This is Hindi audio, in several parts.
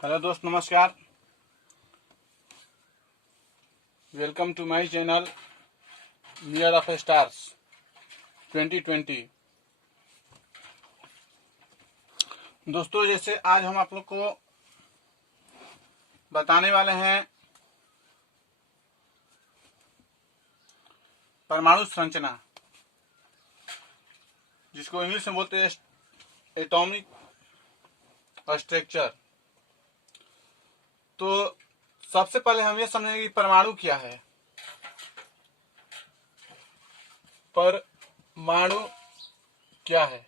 हेलो दोस्त, नमस्कार। Welcome to my channel near of stars 2020। दोस्तों, जैसे आज हम आप लोग को बताने वाले हैं परमाणु संरचना, जिसको इंग्लिश में बोलते हैं एटॉमिक स्ट्रक्चर। तो सबसे पहले हम ये समझेंगे कि परमाणु क्या है। परमाणु क्या है?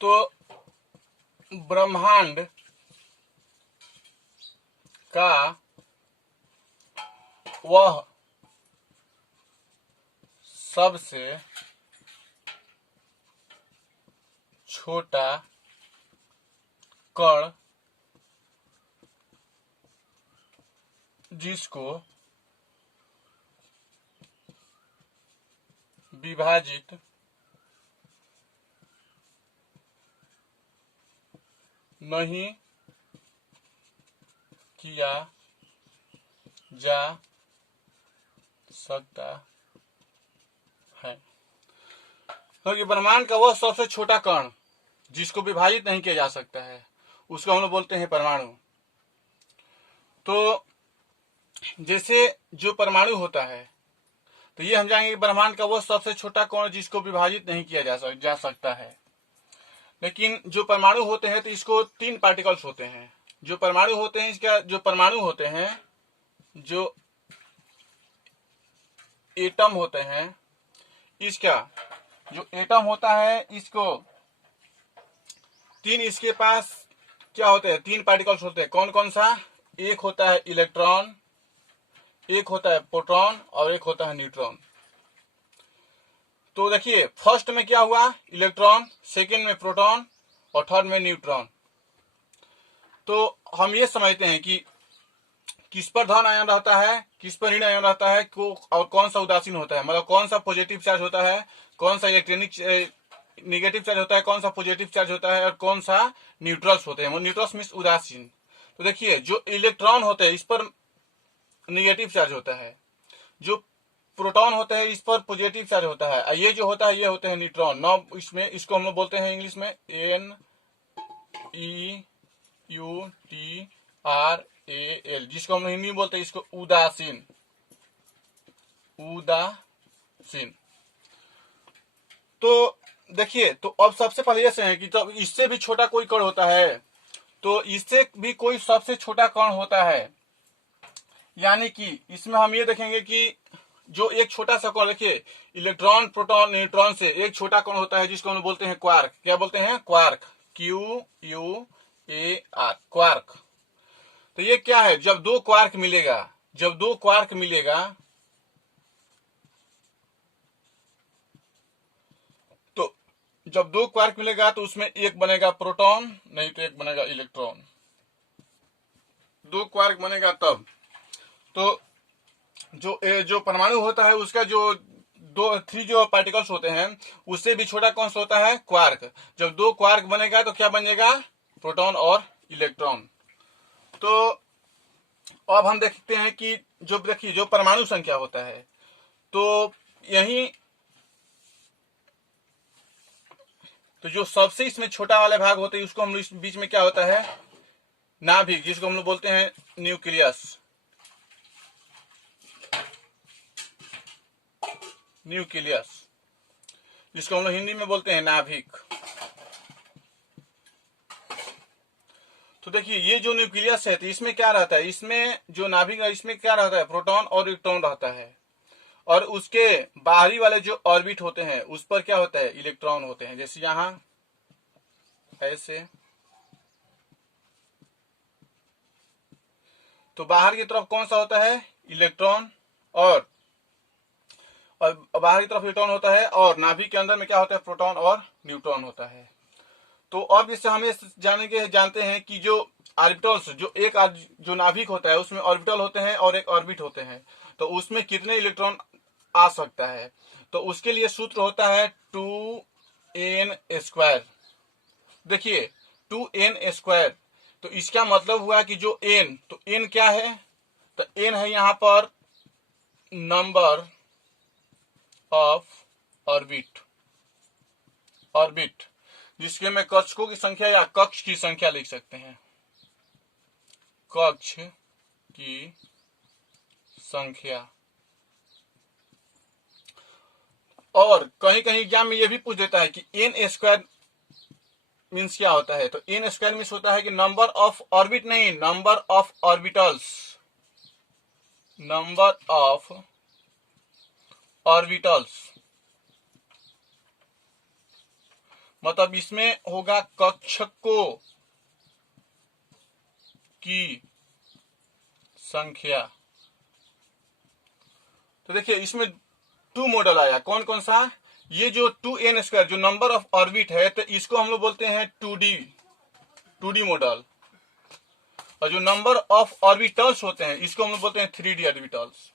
तो ब्रह्मांड का वह सबसे छोटा कण जिसको विभाजित नहीं किया जा सकता है। क्योंकि ब्रह्मांड का वह सबसे छोटा कण जिसको विभाजित नहीं किया जा सकता है, उसको हम लोग बोलते हैं परमाणु। तो जैसे जो परमाणु होता है, तो ये हम जानेंगे कि ब्रह्मांड का वह सबसे छोटा कण जिसको विभाजित नहीं किया जा सकता है। लेकिन जो परमाणु होते हैं, तो इसको 3 पार्टिकल्स होते हैं। जो परमाणु होते हैं, इसका जो परमाणु होते हैं, जो एटम होते हैं, इसका जो एटम होता है, इसको 3 इसके पास क्या होते हैं, 3 पार्टिकल्स होते हैं। कौन कौन सा? एक होता है इलेक्ट्रॉन, एक होता है प्रोटॉन और एक होता है न्यूट्रॉन। तो देखिए, फर्स्ट में क्या हुआ? इलेक्ट्रॉन, सेकंड में प्रोटॉन और थर्ड में न्यूट्रॉन। तो हम ये समझते हैं कि किस पर धन आयन रहता है, किस पर ऋण आयन रहता है, और कौन सा उदासीन होता है। मतलब कौन सा पॉजिटिव चार्ज होता है, कौन सा इलेक्ट्रॉनिक निगेटिव चार्ज होता है, कौन सा पॉजिटिव चार्ज होता है, और कौन सा न्यूट्रल्स होते हैं। वो न्यूट्रल्स मीन्स उदासीन। तो देखिए, जो इलेक्ट्रॉन होते हैं, इस पर निगेटिव चार्ज होता है। जो प्रोटॉन होते हैं, इस पर पॉजिटिव चार्ज होता है। ये जो होता है, ये होते हैं न्यूट्रॉन। नौ इसमें इसको हम लोग बोलते हैं इंग्लिश में NEUTRAL, जिसको हम लोग हिंदी में बोलते हैं इसको उदासीन। उदासीन। तो देखिए, तो अब सबसे पहले ये है कि जब इससे भी छोटा कोई कण होता है, तो इससे भी कोई सबसे छोटा कण होता है। यानी कि इसमें हम ये देखेंगे कि जो एक छोटा सा कण, देखिए, इलेक्ट्रॉन, प्रोटॉन, न्यूट्रॉन से एक छोटा कण होता है जिसको हम बोलते हैं क्वार्क। क्या बोलते हैं? क्वार्क। QUAR, quark. तो ये क्या है? जब दो क्वार्क मिलेगा, तो जब दो क्वार्क मिलेगा तो उसमें एक बनेगा प्रोटॉन, नहीं तो एक बनेगा इलेक्ट्रॉन। दो क्वार्क बनेगा तब। तो जो परमाणु होता है, उसका जो 3 जो पार्टिकल्स होते हैं, उससे भी छोटा कौन सा होता है? क्वार्क। जब दो क्वार्क बनेगा तो क्या बनेगा? प्रोटॉन और इलेक्ट्रॉन। तो अब हम देखते हैं कि जो परमाणु संख्या होता है, तो यही तो जो सबसे इसमें छोटा वाला भाग होता है, उसको हम इस बीच में क्या होता है? नाभिक, जिसको हम लोग बोलते हैं न्यूक्लियस। जिसको हम लोग हिंदी में बोलते हैं नाभिक। तो देखिए, ये जो न्यूक्लियस है, तो इसमें क्या रहता है? इसमें जो नाभिक है, इसमें क्या रहता है? प्रोटॉन और इलेक्ट्रॉन रहता है। और उसके बाहरी वाले जो ऑर्बिट होते हैं, उस पर क्या होता है? इलेक्ट्रॉन होते हैं। जैसे यहां ऐसे, तो बाहर की तरफ कौन सा होता है? इलेक्ट्रॉन। और बाहर की तरफ इलेक्ट्रॉन होता है, और नाभिक के अंदर में क्या होता है? प्रोटॉन और न्यूट्रॉन होता है। तो अब इससे हम जानते हैं कि जो ऑर्बिटल्स, जो नाभिक होता है, उसमें ऑर्बिटल होते हैं और एक ऑर्बिट होते हैं। तो उसमें कितने इलेक्ट्रॉन आ सकता है? तो उसके लिए सूत्र होता है 2n²। देखिए, 2n²। तो इसका मतलब हुआ कि जो n, तो n क्या है, तो n है यहां पर नंबर ऑफ ऑर्बिट, जिसके में कक्षकों की संख्या या कक्ष की संख्या लिख सकते हैं, कक्ष की संख्या। और कहीं कहीं एग्जाम में यह भी पूछ देता है कि n² मीन्स क्या होता है, तो n² मीन्स होता है कि नंबर ऑफ ऑर्बिट, नहीं, number of orbitals, number of orbitals, मतलब इसमें होगा कक्षकों की संख्या। तो देखिए इसमें 2 मॉडल आया, कौन कौन सा, ये जो 2n² जो नंबर ऑफ ऑर्बिट है, तो इसको हम लोग बोलते हैं 2D मॉडल, और जो नंबर ऑफ ऑर्बिटल्स होते हैं इसको हम लोग बोलते हैं 3D ऑर्बिटल्स।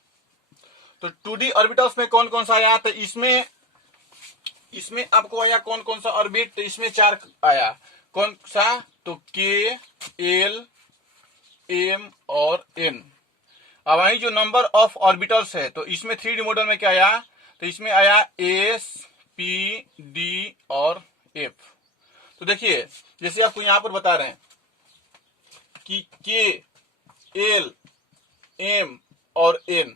तो 2D ऑर्बिटल्स में कौन कौन सा आया, तो इसमें आपको आया कौन कौन सा ऑर्बिट, तो इसमें 4 आया, कौन सा, तो K, L, M और N। अब वही जो नंबर ऑफ ऑर्बिटल्स है, तो इसमें 3D मॉडल में क्या आया, तो इसमें आया S, P, D और F। तो देखिए जैसे आपको यहां पर बता रहे हैं कि K, L, M और N,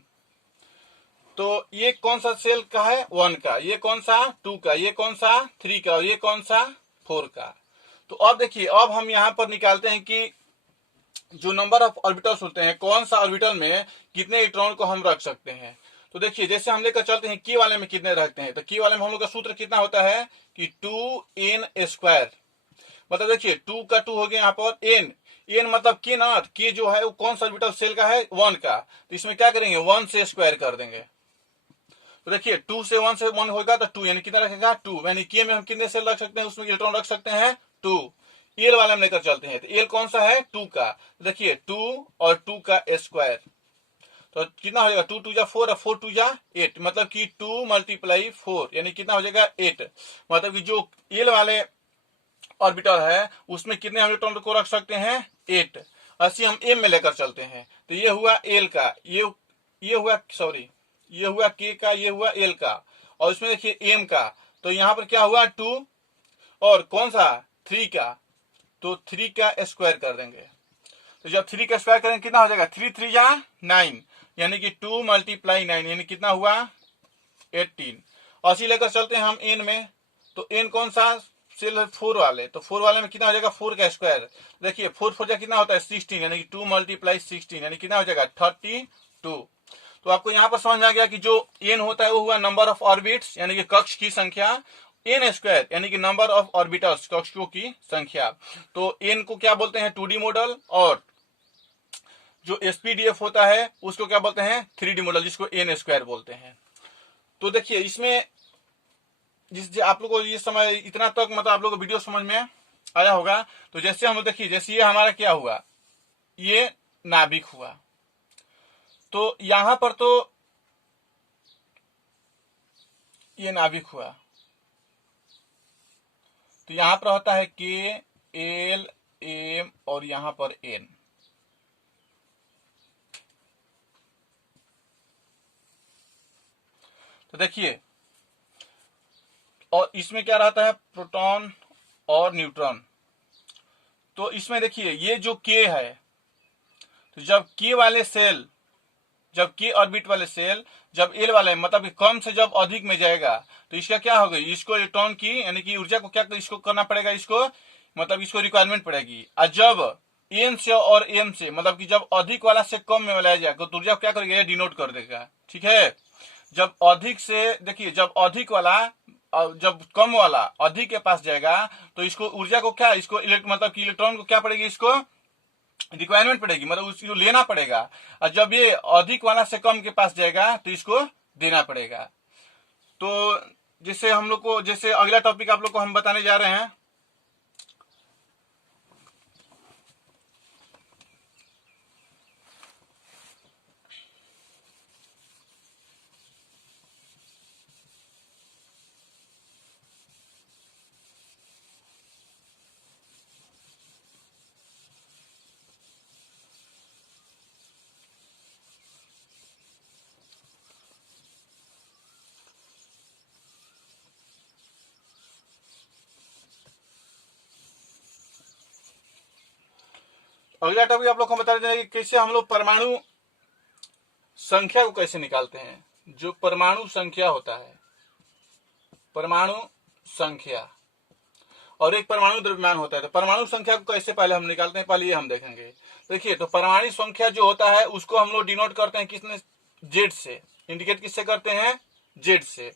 तो ये कौन सा सेल का है, 1 का, ये कौन सा 2 का, ये कौन सा 3 का, और ये कौन सा 4 का। तो अब देखिए अब हम यहां पर निकालते हैं कि जो नंबर ऑफ ऑर्बिटल्स होते हैं, कौन सा ऑर्बिटल में कितने इलेक्ट्रॉन को हम रख सकते हैं। तो देखिए जैसे हम लेकर चलते हैं K वाले में कितने रखते हैं, तो K वाले में हम लोग का सूत्र कितना होता है कि 2n², मतलब देखिए 2 का 2 हो गया यहाँ पर n मतलब K नॉट, K जो है वो कौन सा ऑर्बिटल सेल का है, 1 का, तो इसमें क्या करेंगे 1 से स्क्वायर कर देंगे। तो देखिए 2 से 1 से 1 होगा तो 2, यानी कितना रखेगा 2, यानी K में हम कितने सेल रख सकते हैं, उसमें इलेक्ट्रॉन रख सकते हैं 2। एल वाला में लेकर चलते हैं, तो एल कौन सा है 2 का, देखिए 2 और 2 का स्क्वायर, तो कितना हो जाएगा 2 2 जा 4 और 4 2 जा 8, मतलब कि 2 × 4 यानी कितना हो जाएगा 8। मतलब कि जो एल वाले ऑर्बिटल है उसमें कितने हम इलेक्ट्रॉन को रख सकते हैं 8। ऐसे हम एम में लेकर चलते हैं, तो ये हुआ एल का, ये हुआ सॉरी ये हुआ के का, ये हुआ एल का, और इसमें देखिए एम का, तो यहाँ पर क्या हुआ 2 और कौन सा 3 का, तो 3 का स्क्वायर कर देंगे। तो जब 3 का स्क्वायर करेंगे कितना हो जाएगा 3 3 जा 9, यानी कि 2 × 9 यानी कितना हुआ 18। और इसी लेकर चलते हैं हम एन में, तो एन कौन सा सेल है 4 वाले, तो 4 वाले में कितना हो जाएगा 4 का स्क्वायर, देखिए 4 4 जा कितना होता है 16, यानी कि 2 × 16 यानी कितना हो जाएगा 32। तो आपको यहां पर समझ में आ गया कि जो एन होता है वो हुआ नंबर ऑफ ऑर्बिट्स यानी कि कक्ष की संख्या, n² यानी कि नंबर ऑफ ऑर्बिटल्स कक्षों की संख्या। तो एन को क्या बोलते हैं 2D मॉडल, और जो SPDF होता है उसको क्या बोलते हैं 3D मॉडल, जिसको n² बोलते हैं। तो देखिए इसमें जिस आप लोग को ये समय इतना तक मतलब आप लोग को वीडियो समझ में आया होगा। तो जैसे हम देखिए जैसे ये हमारा क्या हुआ, ये नाभिक हुआ, तो यहां पर तो ये नाभिक हुआ, तो यहां पर होता है K, L, M और यहां पर N। तो देखिए और इसमें क्या रहता है प्रोटॉन और न्यूट्रॉन। तो इसमें देखिए ये जो K है, तो जब K वाले सेल, जब K ऑर्बिट वाले सेल जब L वाले मतलब कम से जब अधिक में जाएगा, तो इसका क्या होगा, इसको इलेक्ट्रॉन की यानी कि ऊर्जा को क्या इसको करना पड़ेगा, इसको मतलब इसको रिक्वायरमेंट पड़ेगी। और जब N से और M से मतलब कि जब अधिक वाला से कम में मिलाया जाएगा तो ऊर्जा क्या करेगा, डिनोट कर देगा, ठीक है। जब अधिक से देखिए जब अधिक वाला जब कम वाला अधिक के पास जाएगा तो इसको ऊर्जा को क्या इसको मतलब कि इलेक्ट्रॉन को क्या पड़ेगी, इसको रिक्वायरमेंट पड़ेगी, मतलब उसको लेना पड़ेगा। और जब ये अधिक वाला से कम के पास जाएगा तो इसको देना पड़ेगा। तो जैसे हम लोग को जैसे अगला टॉपिक आप लोग को हम बताने जा रहे हैं, अगला टॉपिक आप लोग को बता दें कि कैसे हम लोग परमाणु संख्या को कैसे निकालते हैं। जो परमाणु संख्या होता है, परमाणु संख्या, और एक परमाणु द्रव्यमान होता है। तो परमाणु संख्या को कैसे पहले हम निकालते हैं, पहले ये हम देखेंगे। देखिए, तो परमाणु संख्या जो होता है उसको हम लोग डिनोट करते हैं किसने, जेड से। इंडिकेट किससे करते हैं, जेड से।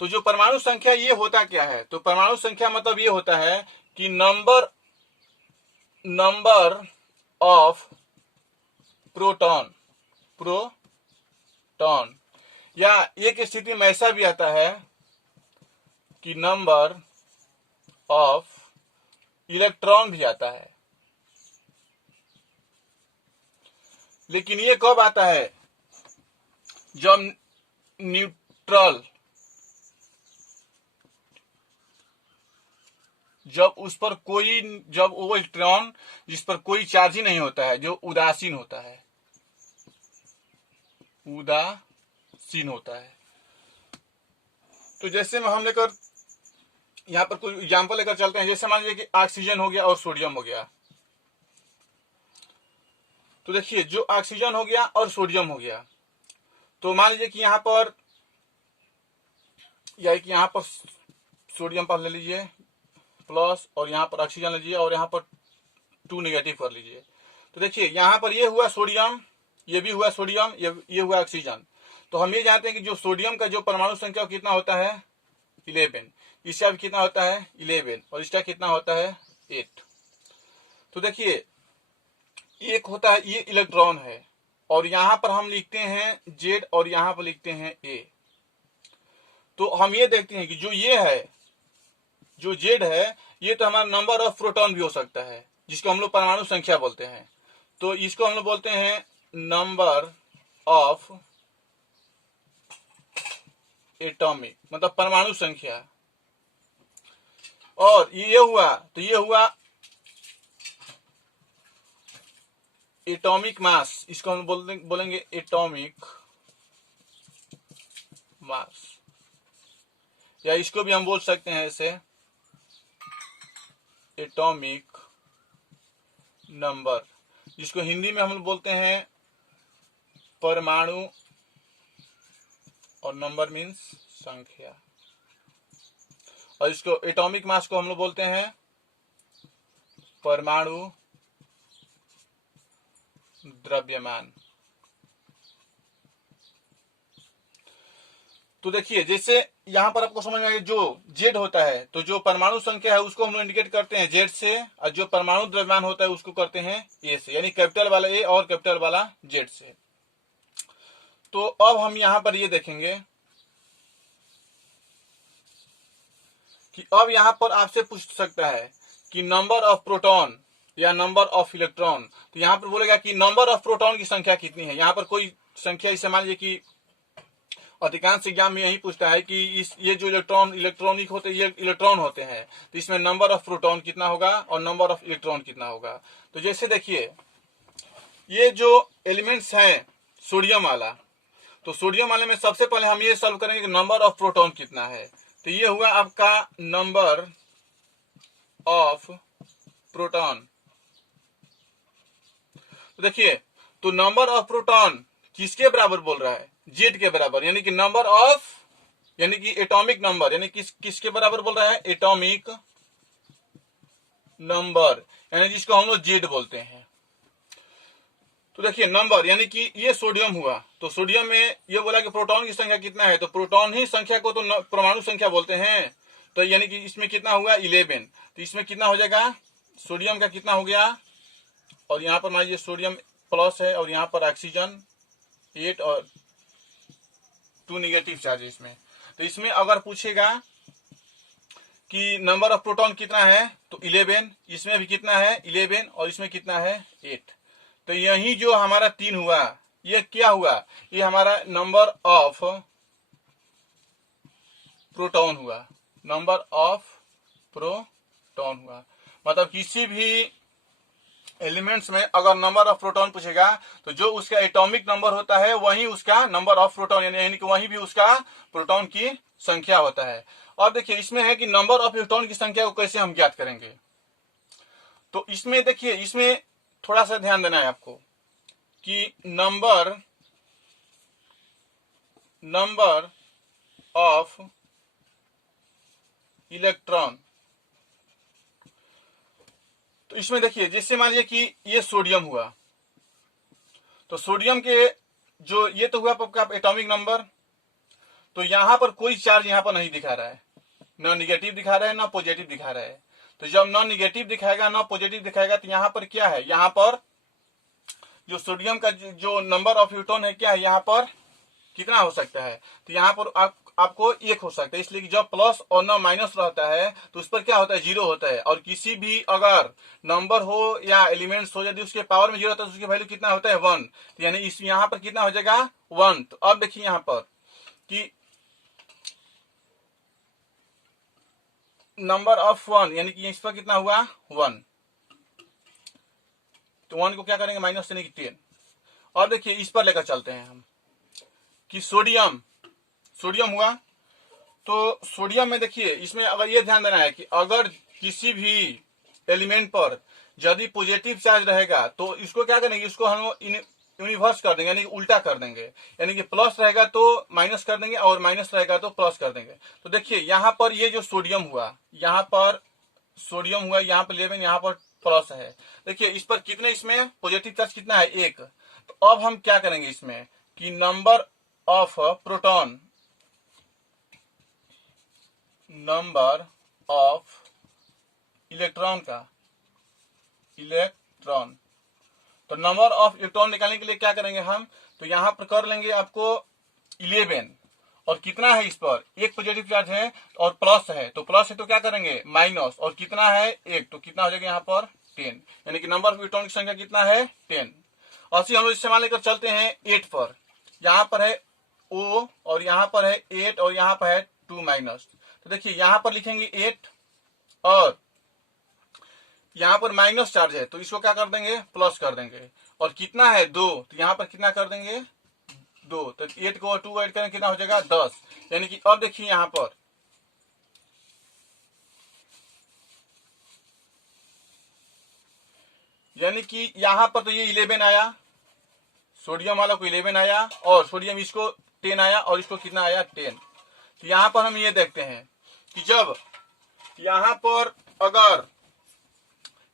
तो जो परमाणु संख्या ये होता क्या है, तो परमाणु संख्या मतलब ये होता है कि नंबर ऑफ प्रोटॉन, या एक स्थिति में ऐसा भी आता है कि नंबर ऑफ इलेक्ट्रॉन भी आता है। लेकिन ये कब आता है, जब न्यूट्रल, जब वो इलेक्ट्रॉन जिस पर कोई चार्ज ही नहीं होता है, जो उदासीन होता है, तो जैसे में हम लेकर यहां पर कोई एग्जांपल लेकर चलते हैं। जैसे मान लीजिए कि ऑक्सीजन हो गया और सोडियम हो गया। तो देखिए, जो ऑक्सीजन हो गया और सोडियम हो गया, तो मान लीजिए कि यहां पर सोडियम पर ले लीजिए प्लस, और यहां पर ऑक्सीजन लीजिए और यहां पर 2 नेगेटिव कर लीजिए। तो देखिए, यहां पर ये हुआ सोडियम, ये भी हुआ सोडियम, ये हुआ ऑक्सीजन। तो हम ये जानते हैं कि जो सोडियम का जो परमाणु संख्या कितना होता है, 11। इसका भी कितना होता है, 11, और इसका कितना होता है, 8। तो देखिए, एक होता है, ये इलेक्ट्रॉन है, और यहां पर हम लिखते हैं जेड और यहां पर लिखते हैं ए। तो हम ये देखते हैं कि जो ये है, जो जेड है, ये तो हमारा नंबर ऑफ प्रोटॉन भी हो सकता है, जिसको हम लोग परमाणु संख्या बोलते हैं। तो इसको हम लोग बोलते हैं नंबर ऑफ एटॉमिक, मतलब परमाणु संख्या। और ये हुआ, तो ये हुआ एटॉमिक मास, इसको हम बोलेंगे एटॉमिक मास, या इसको भी हम बोल सकते हैं ऐसे एटॉमिक नंबर, जिसको हिंदी में हम बोलते हैं परमाणु, और नंबर मीन्स संख्या, और इसको एटॉमिक मास को हम लोग बोलते हैं परमाणु द्रव्यमान। तो देखिए, जैसे यहां पर आपको समझ में आएगा, जो जेड होता है, तो जो परमाणु संख्या है उसको हम लोग इंडिकेट करते हैं जेड से, और जो परमाणु द्रव्यमान होता है उसको करते हैं ए से, यानी कैपिटल वाला ए और कैपिटल वाला जेड से। तो अब हम यहां पर ये देखेंगे कि अब यहां पर आपसे पूछ सकता है कि नंबर ऑफ प्रोटॉन या नंबर ऑफ इलेक्ट्रॉन। तो यहां पर बोलेगा कि नंबर ऑफ प्रोटॉन की संख्या कितनी है। यहां पर कोई संख्या, इसे मान लीजिए कि अधिकांश एग्जाम में यही पूछता है कि ये जो इलेक्ट्रॉनिक होते हैं, ये इलेक्ट्रॉन होते हैं, तो इसमें नंबर ऑफ प्रोटॉन कितना होगा और नंबर ऑफ इलेक्ट्रॉन कितना होगा। तो जैसे देखिए, ये जो एलिमेंट्स हैं सोडियम वाला, तो सोडियम वाले में सबसे पहले हम ये सॉल्व करेंगे कि नंबर ऑफ प्रोटॉन कितना है। तो ये हुआ आपका नंबर ऑफ प्रोटॉन। तो देखिए, तो नंबर ऑफ प्रोटॉन किसके बराबर बोल रहा है, जेड के बराबर, यानी कि नंबर ऑफ, यानी कि एटॉमिक नंबर, यानी किसके बराबर बोल रहा है, एटॉमिक नंबर, यानी जिसको हम लोग जेड बोलते हैं। तो देखिए, नंबर यानी कि ये सोडियम हुआ, तो सोडियम में ये बोला कि प्रोटॉन की संख्या कितना है, तो प्रोटॉन ही संख्या को तो परमाणु संख्या बोलते हैं। तो यानी कि इसमें कितना हुआ, 11। तो इसमें कितना हो जाएगा, सोडियम का कितना हो गया, और यहां पर मान लीजिए सोडियम प्लस है, और यहां पर ऑक्सीजन 8 और 2 नेगेटिव चार्ज है इसमें। तो इसमें अगर पूछेगा कि नंबर ऑफ प्रोटॉन कितना है, तो 11, इसमें भी कितना है 11, और इसमें कितना है 8। तो यही जो हमारा 3 हुआ, ये क्या हुआ, ये हमारा नंबर ऑफ प्रोटॉन हुआ, नंबर ऑफ प्रोटॉन हुआ। मतलब किसी भी एलिमेंट्स में अगर नंबर ऑफ प्रोटॉन पूछेगा, तो जो उसका एटॉमिक नंबर होता है वही उसका नंबर ऑफ प्रोटॉन, यानी कि वही भी उसका प्रोटॉन की संख्या होता है। अब देखिए, इसमें है कि नंबर ऑफ इलेक्ट्रॉन की संख्या को कैसे हम ज्ञात करेंगे। तो इसमें देखिए, इसमें थोड़ा सा ध्यान देना है आपको कि नंबर ऑफ इलेक्ट्रॉन, तो इसमें देखिए जिससे मान लीजिए कि ये सोडियम हुआ, तो सोडियम के जो ये तो हुआ आपका एटॉमिक नंबर, तो यहां पर कोई चार्ज यहां पर नहीं दिखा रहा है, ना निगेटिव दिखा रहा है ना पॉजिटिव दिखा रहा है। तो जब ना निगेटिव दिखाएगा ना पॉजिटिव दिखाएगा तो यहां पर क्या है, यहां पर जो सोडियम का जो नंबर ऑफ इलेक्ट्रॉन है क्या है, यहां पर कितना हो सकता है, तो यहां पर आपको एक हो सकता है, इसलिए कि जब प्लस और न माइनस रहता है तो उस पर क्या होता है, जीरो होता है। और किसी भी अगर नंबर हो या एलिमेंट्स हो, यदि उसके पावर में जीरो होता है तो उसकी वैल्यू कितना होता है, 1। तो यानी इस यहां पर कितना हो जाएगा, 1। तो अब देखिए यहां पर कि नंबर ऑफ 1 यानी कि इस पर कितना हुआ, 1। तो 1 को क्या करेंगे, माइनस यानी कि 10। और देखिए इस पर लेकर चलते हैं हम कि सोडियम हुआ, तो सोडियम में देखिए इसमें अगर ये ध्यान देना है कि अगर किसी भी एलिमेंट पर यदि पॉजिटिव चार्ज रहेगा तो इसको क्या करेंगे, इसको हम यूनिवर्स कर देंगे, यानी कि उल्टा कर देंगे, यानी कि प्लस रहेगा तो माइनस कर देंगे और माइनस रहेगा तो प्लस कर देंगे। तो देखिए यहां पर ये जो सोडियम हुआ, यहां पर सोडियम हुआ, यहां पर 11, यहां पर प्लस है। देखिए इस पर कितने, इसमें पॉजिटिव चार्ज कितना है, 1। तो अब हम क्या करेंगे इसमें कि number of proton, number of electron का, इलेक्ट्रॉन, तो नंबर ऑफ इलेक्ट्रॉन निकालने के लिए क्या करेंगे हम, तो यहां पर कर लेंगे आपको 11, और कितना है इस पर, एक पॉजिटिव चार्ज है और प्लस है, तो प्लस है तो क्या करेंगे माइनस, और कितना है 1, तो कितना हो जाएगा यहाँ पर 10, यानी कि नंबर ऑफ इलेक्ट्रॉन की संख्या कितना है 10। और हम लोग इस्तेमाल लेकर चलते हैं 8 पर, यहाँ पर है O और यहाँ पर है 8 और यहाँ पर है 2 माइनस। तो देखिए यहाँ पर लिखेंगे 8 और यहाँ पर माइनस चार्ज है तो इसको क्या कर देंगे, प्लस कर देंगे, और कितना है 2, तो यहाँ पर कितना कर देंगे 2, तो 8 को 2 ऐड करें कितना हो जाएगा 10। यानी कि अब देखिए यहाँ पर यानी कि यहाँ पर तो ये 11 आया, सोडियम वाला को 11 आया और सोडियम इसको 10 आया और इसको कितना आया 10। तो यहाँ पर हम ये देखते हैं कि जब यहाँ पर अगर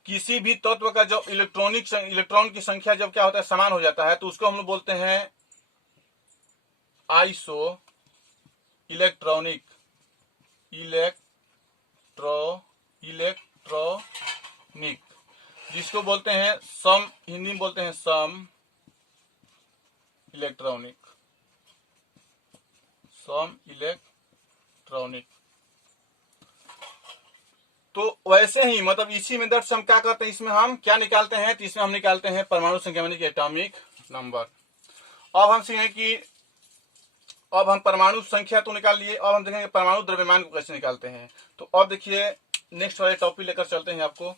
किसी भी तत्व का जब इलेक्ट्रॉन की संख्या जब क्या होता है, समान हो जाता है, तो उसको हम लोग बोलते हैं आइसो इलेक्ट्रॉनिक जिसको बोलते हैं सम, हिंदी में बोलते हैं सम इलेक्ट्रॉनिक। तो वैसे ही मतलब इसी मेथड से हम क्या करते हैं, इसमें हम क्या निकालते हैं, तो इसमें हम निकालते हैं परमाणु संख्या यानी कि एटॉमिक नंबर। अब हम सीखें कि अब हम परमाणु संख्या तो निकाल लिए, अब हम देखेंगे परमाणु द्रव्यमान को कैसे निकालते हैं। तो अब देखिए नेक्स्ट वाले टॉपिक लेकर चलते हैं आपको।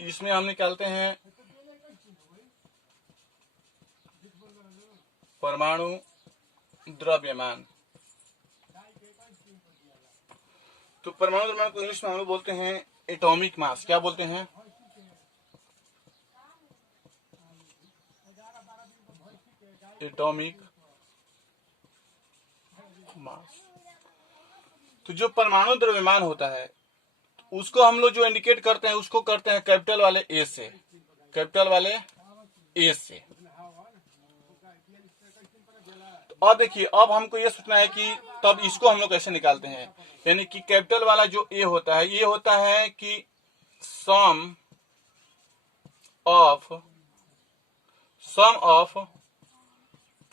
इसमें हम निकालते हैं परमाणु द्रव्यमान। तो परमाणु द्रव्यमान को इंग्लिश में हम लोग बोलते हैं एटॉमिक मास। क्या बोलते हैं, एटॉमिक मास। तो जो परमाणु द्रव्यमान होता है उसको हम लोग जो इंडिकेट करते हैं उसको करते हैं कैपिटल वाले ए से, कैपिटल वाले ए से। तो अब देखिए अब हमको ये सोचना है कि तब इसको हम लोग कैसे निकालते हैं, यानी कि कैपिटल वाला जो ए होता है ये होता है कि सम ऑफ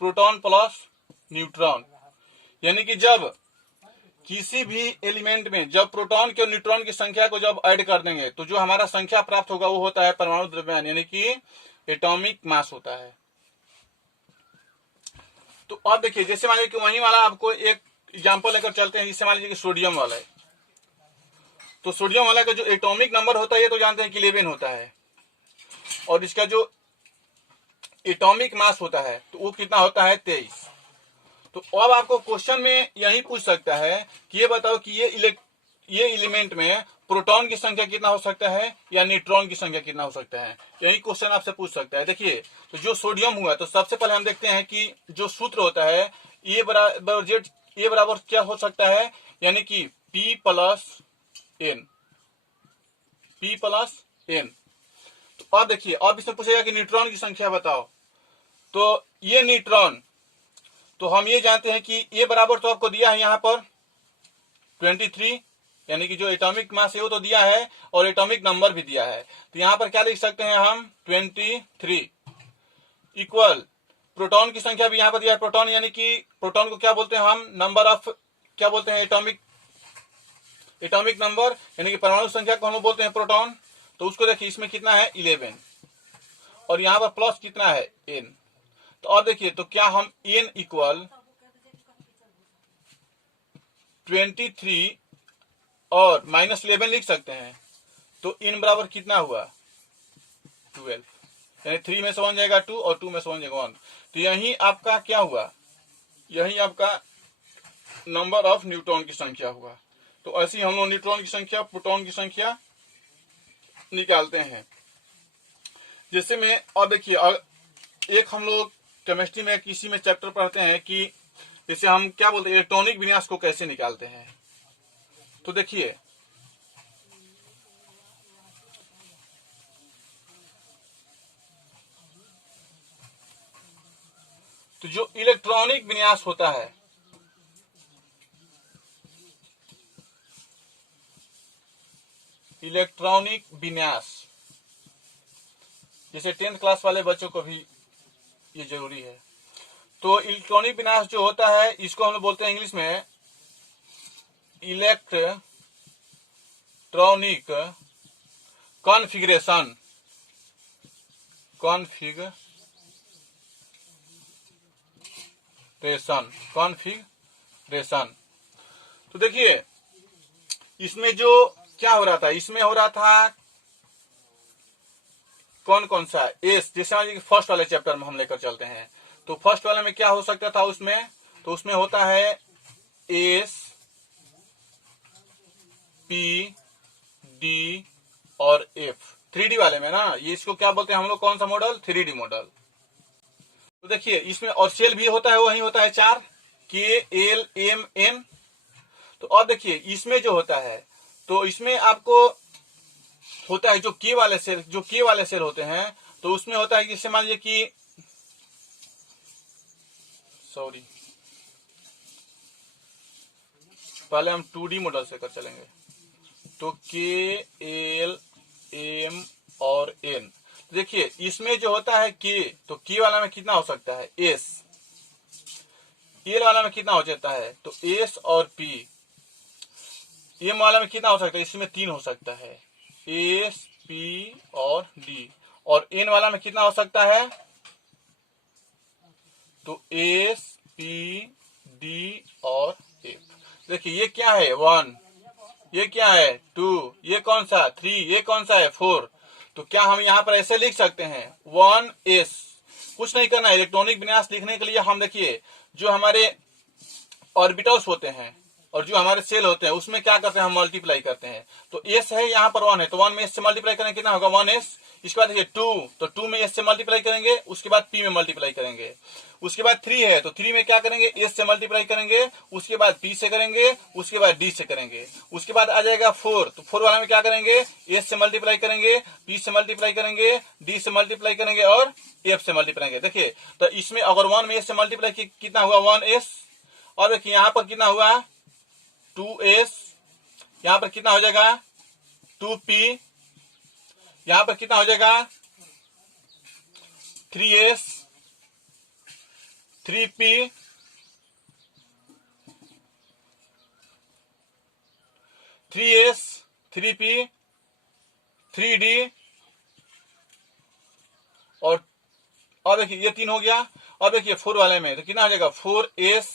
प्रोटॉन प्लस न्यूट्रॉन। यानी कि जब किसी भी एलिमेंट में जब प्रोटॉन के और न्यूट्रॉन की संख्या को जब ऐड कर देंगे तो जो हमारा संख्या प्राप्त होगा वो होता है परमाणु द्रव्यमान, यानी कि एटॉमिक मास होता है। तो अब देखिए जैसे मान लीजिए कि वही वाला आपको एक एग्जांपल लेकर चलते हैं, जैसे मान लीजिए कि सोडियम वाला है। तो सोडियम वाला का जो एटॉमिक नंबर होता है ये तो जानते हैं कि 11 होता है, और इसका जो एटॉमिक मास होता है तो वो कितना होता है 23। तो अब आपको क्वेश्चन में यही पूछ सकता है कि ये बताओ कि ये एलिमेंट में प्रोटॉन की संख्या कितना हो सकता है या न्यूट्रॉन की संख्या कितना हो सकता है, यही क्वेश्चन आपसे पूछ सकता है। देखिए, तो जो सोडियम हुआ तो सबसे पहले हम देखते हैं कि जो सूत्र होता है ए बराबर जेड, ए बराबर क्या हो सकता है, यानी कि P plus N, P plus N. तो अब देखिए, अब इसमें पूछेगा कि न्यूट्रॉन की संख्या बताओ, तो ये न्यूट्रॉन, तो हम ये जानते हैं कि ए बराबर तो आपको दिया है यहाँ पर 23, यानी कि जो एटॉमिक मास है वो तो दिया है और एटॉमिक नंबर भी दिया है। तो यहाँ पर क्या लिख सकते हैं हम 23 इक्वल प्रोटॉन की संख्या भी यहाँ पर दिया है, प्रोटॉन यानी कि प्रोटॉन को क्या बोलते हैं हम, नंबर ऑफ, क्या बोलते हैं, एटॉमिक नंबर, यानी कि परमाणु संख्या को हम बोलते हैं प्रोटॉन। तो उसको देखिए, इसमें कितना है 11 और यहाँ पर प्लस कितना है n। तो अब देखिए, तो क्या हम n इक्वल 23 और माइनस 11 लिख सकते हैं। तो n बराबर कितना हुआ 12, यानी 3 में से 1 जाएगा 2 और 2 में से 1 जाएगा 1। तो यही आपका क्या हुआ, यही आपका नंबर ऑफ न्यूट्रॉन की संख्या हुआ। तो ऐसे ही हम लोग न्यूट्रॉन की संख्या, प्रोटॉन की संख्या निकालते हैं। जैसे में और देखिए, एक हम लोग केमिस्ट्री में किसी में चैप्टर पढ़ते हैं कि जैसे हम क्या बोलते हैं, इलेक्ट्रॉनिक विन्यास को कैसे निकालते हैं। तो देखिए, तो जो इलेक्ट्रॉनिक विन्यास होता है, इलेक्ट्रॉनिक विन्यास, जैसे 10th क्लास वाले बच्चों को भी ये जरूरी है। तो इलेक्ट्रॉनिक विन्यास जो होता है इसको हम लोग बोलते हैं इंग्लिश में इलेक्ट्रॉनिक कॉन्फ़िगरेशन, कॉन्फ़िगरेशन। तो देखिए, इसमें जो क्या हो रहा था, इसमें हो रहा था कौन कौन सा एस, जैसे फर्स्ट वाले चैप्टर में हम लेकर चलते हैं। तो फर्स्ट वाले में क्या हो सकता था उसमें, तो उसमें होता है एस, पी, डी और एफ। 3D वाले में ना, ये इसको क्या बोलते हैं हम लोग, कौन सा मॉडल, 3D मॉडल। तो देखिए, इसमें और सेल भी होता है, वही होता है 4, के एल एम एन। तो अब देखिए, इसमें जो होता है, तो इसमें आपको होता है जो के वाले सेल होते हैं, तो उसमें होता है, जैसे मान लीजिए कि पहले हम 2D मॉडल से कर चलेंगे। तो के एल एम और एन, देखिए इसमें जो होता है के, तो के वाला में कितना हो सकता है एस, एल वाला में कितना हो जाता है, तो एस और पी। एम वाला में कितना हो सकता है, इसमें 3 हो सकता है, एस, पी और डी। और एन वाला में कितना हो सकता है, तो एस, पी, डी और एफ। देखिए, ये क्या है 1, ये क्या है 2, ये कौन सा 3, ये कौन सा है 4। तो क्या हम यहाँ पर ऐसे लिख सकते हैं 1s, कुछ नहीं करना है। इलेक्ट्रॉनिक विन्यास लिखने के लिए हम देखिए, जो हमारे ऑर्बिटल्स होते हैं और जो हमारे सेल होते हैं उसमें क्या करते हैं, हम मल्टीप्लाई करते हैं। तो एस है यहाँ पर 1 है, तो 1 में एस से मल्टीप्लाई करेंगे, कितना होगा 1s। इसके बाद देखिए 2, तो 2 में एस से मल्टीप्लाई करेंगे, उसके बाद पी में मल्टीप्लाई करेंगे। उसके बाद 3 है, तो 3 में क्या करेंगे, एस से मल्टीप्लाई करेंगे, उसके बाद पी से करेंगे, उसके बाद डी से करेंगे। उसके बाद आ जाएगा 4, तो 4 वाला में क्या करेंगे, एस से मल्टीप्लाई करेंगे, पी से मल्टीप्लाई करेंगे, डी से मल्टीप्लाई करेंगे और एफ से मल्टीप्लाई करेंगे। देखिए, तो इसमें अगर 1 में एस से मल्टीप्लाई कितना हुआ 1s, और देखिए यहाँ पर कितना हुआ 2s, यहाँ पर कितना हो जाएगा 2p, यहाँ पर कितना हो जाएगा 3s, 3p, 3s, 3p, 3d और देखिए ये 3 हो गया। और देखिए 4 वाले में तो कितना हो जाएगा 4s,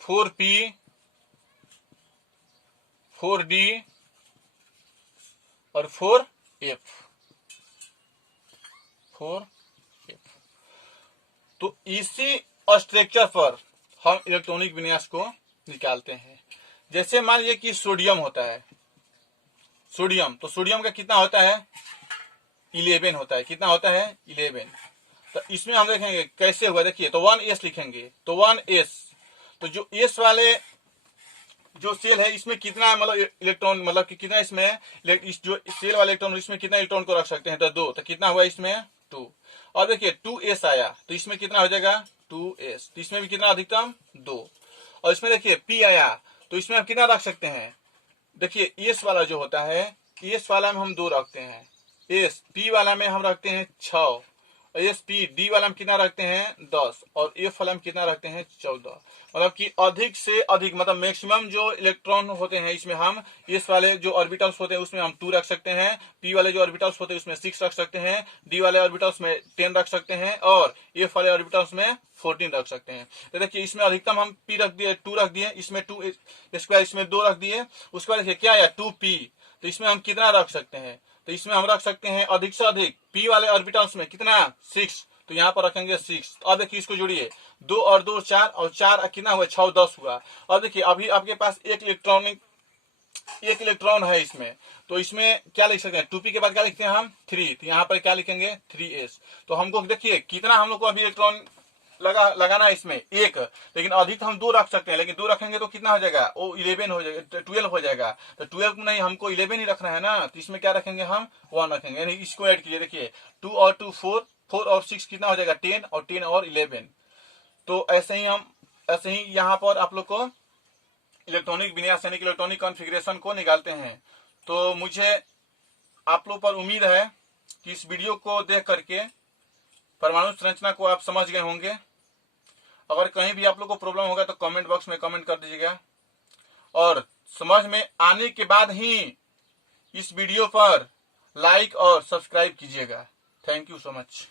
4p, 4D और 4F। तो इसी स्ट्रक्चर पर हम इलेक्ट्रॉनिक विन्यास को निकालते हैं। जैसे मान लीजिए कि सोडियम होता है, सोडियम, तो सोडियम का कितना होता है 11 होता है। कितना होता है 11। तो इसमें हम देखेंगे कैसे हुआ, देखिए तो 1s लिखेंगे, तो 1s, तो जो s वाले जो सेल है इसमें कितना मतलब इलेक्ट्रॉन, मतलब कि कितना इसमें इस जो सेल वाले इलेक्ट्रॉन इसमें कितना इलेक्ट्रॉन को रख सकते हैं, तो 2, तो कितना हुआ इसमें 2। और देखिए 2s आया तो इसमें कितना हो जाएगा 2s, तो इसमें भी कितना अधिकतम 2। और इसमें देखिए p आया तो इसमें हम कितना रख सकते हैं, देखिए s वाला जो होता है, s वाला में हम 2 रखते हैं, s p वाला में हम रखते हैं 6, एस पी डी वाला में कितना रखते हैं 10, और एफ वाला में कितना रखते हैं 14। मतलब कि अधिक से अधिक, मतलब मैक्सिमम जो इलेक्ट्रॉन होते हैं इसमें हम एस वाले जो ऑर्बिटल्स होते हैं उसमें हम 2 रख सकते हैं, पी वाले जो ऑर्बिटल्स होते हैं उसमें 6 रख सकते हैं, डी वाले ऑर्बिटल्स में 10 रख सकते हैं, और एफ वाले ऑर्बिटल्स में 14 रख सकते हैं। तो देखिए इसमें अधिकतम हम पी रख दिए, 2 रख दिए, इसमें 2 स्क्वायर, इसमें 2 रख दिए। उसके बाद देखिए क्या आया 2p, तो इसमें हम कितना रख सकते हैं, तो इसमें हम रख सकते हैं अधिक से अधिक p वाले ऑर्बिटल्स में कितना 6, तो यहाँ पर रखेंगे 6। अब देखिए इसको जोड़िए, 2 और 2 4, और 4 कितना हुआ 6 10 हुआ। अब देखिए अभी आपके पास एक इलेक्ट्रॉन है इसमें, तो इसमें क्या लिख सकते हैं 2p के बाद क्या लिखते हैं हम 3, तो यहाँ पर क्या लिखेंगे 3s। तो हमको देखिए कितना हम लोग को अभी इलेक्ट्रॉन लगाना है इसमें 1, लेकिन अधिक हम 2 रख सकते हैं, लेकिन 2 रखेंगे तो कितना हो जाएगा वो 11 हो जाएगा, 12 हो जाएगा। तो 12 नहीं, हमको 11 ही रखना है ना, तो इसमें क्या रखेंगे हम 1 रखेंगे, यानी इसको ऐड कीजिए। देखिए 2 और 2 4, 4 और 6 कितना हो जाएगा 10, और 10 और 11। तो ऐसे ही यहाँ पर आप लोग को इलेक्ट्रॉनिक विन्यास यानी कि इलेक्ट्रॉनिक कॉन्फ़िगरेशन को निकालते हैं। तो मुझे आप लोग पर उम्मीद है कि इस वीडियो को देख करके परमाणु संरचना को आप समझ गए होंगे। अगर कहीं भी आप लोग को प्रॉब्लम होगा तो कमेंट बॉक्स में कमेंट कर दीजिएगा, और समझ में आने के बाद ही इस वीडियो पर लाइक और सब्सक्राइब कीजिएगा। Thank you so much.